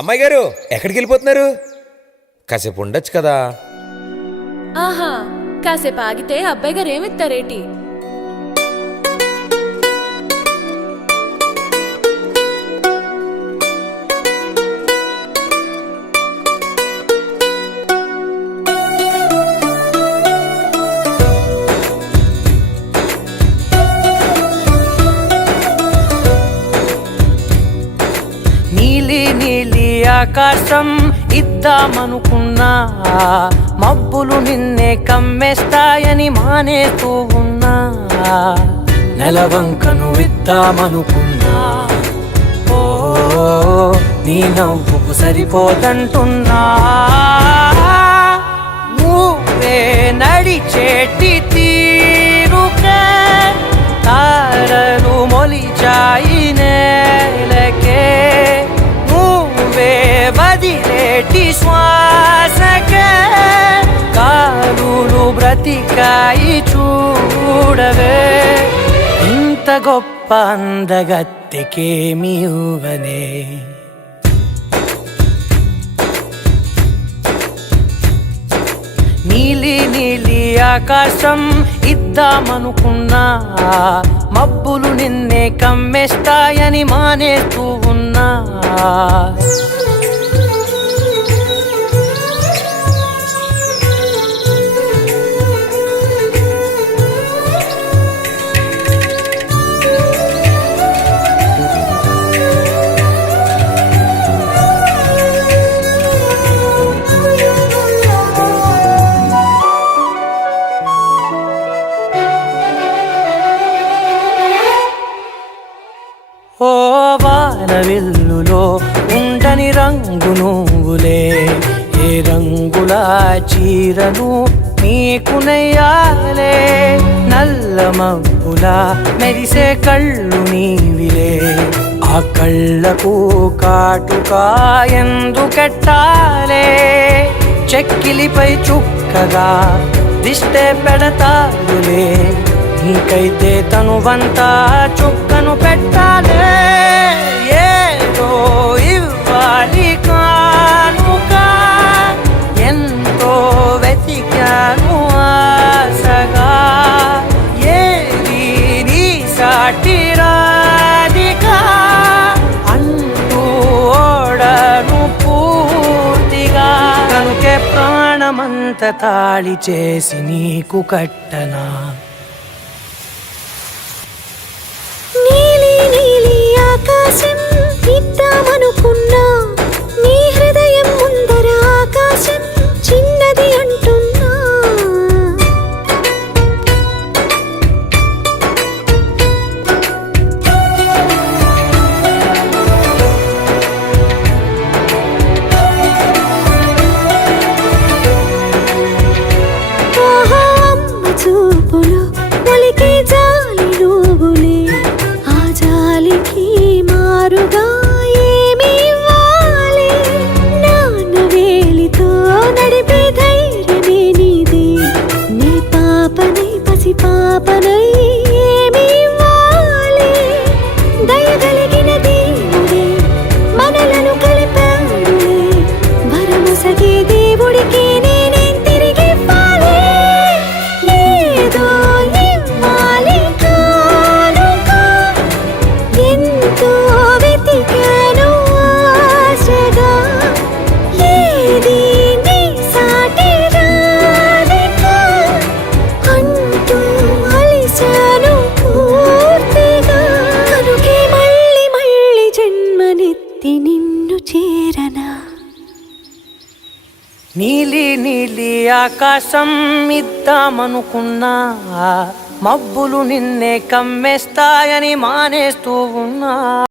అమ్మాయి గారు ఎక్కడికి వెళ్ళిపోతున్నారు? కాసేపు ఉండొచ్చు కదా. ఆహా, కాసేపు ఆగితే అబ్బాయి గారు ఏమిస్తారేటి? నీలి నీలి ఆకాశం ఇద్దామనుకున్నా, మబ్బులు నిన్నే కమ్మేస్తాయని మానేస్తూ ఉన్నా. నెలవంకను ఇద్దామనుకున్నా, ఓ నీ నవ్వుకు సరిపోదంటున్నా. నువ్వే నడిచేటి తీరుకే తారలు మొలిచాయి నేలకే. నువ్వే వదిలేటి శ్వాసకే కాలులు బ్రతికాయి చూడవే. ఇంత గొప్ప అందగత్తెకేమి ఇవ్వనే. నీలి నీలి ఆకాశం ఇద్దామనుకున్నా, మబ్బులు నిన్నే కమ్మేస్తాయని మానేస్తూ ఉన్నా. ఓ వానవిల్లులో ఉండని రంగు నువ్వులే, ఏ రంగుల చీరను నీకు నెయ్యాలే. నల్ల మబ్బులా మెరిసే కళ్ళు నీవిలే, ఆ కళ్ళకు కాటుకా ఎందుకెట్టాలే. చెక్కిలిపై చుక్కగా దిష్టే పెడతారులే, నీకైతే తనువంతా చుక్కను పెట్టాలే. ఏదో ఇవ్వాలి కానుక, ఎంతో వెతికాను ఆశగా. ఏది నీ సాటి రాధిక అంటూ ఓడను పూర్తిగా. కనుకే ప్రాణమంత తాళి చేసి నీకు కట్టనా. ఆకాశం ఇద్దామనుకున్నా, నీ హృదయం ముందర ఆకాశం చిన్నది అంటున్నా. ఆహా, అమ్మ చూపులు ఒలికే జాలి నువ్వులే, ఆ జాలికి మారుగా ఏమి ఇవ్వాలి. నాన్న వేలితో నడిపే ధైర్యమే నీదే, నీ పాపనై పసి పాపనై ఏమి ఇవ్వాలి. దయగలిగిన దేవుడే మనలను కలిపాడులే, వరమొసగే దేవుడికి నేనేం తిరిగి ఇవ్వాలి. ఏదో ఇవ్వాలి కానుక, ఎంతో వెతికాను ఆశగా. ఏది నీ సాటి రాధిక అంటూ అలిశాను పూర్తిగా. కనుకే మళ్ళీ మళ్ళీ జన్మనెత్తి నిన్ను చేరనా. నీలి నీలి ఆకాశం ఇద్దామనుకున్నా, మబ్బులు నిన్నే కమ్మేస్తాయని మానేస్తూ ఉన్నా.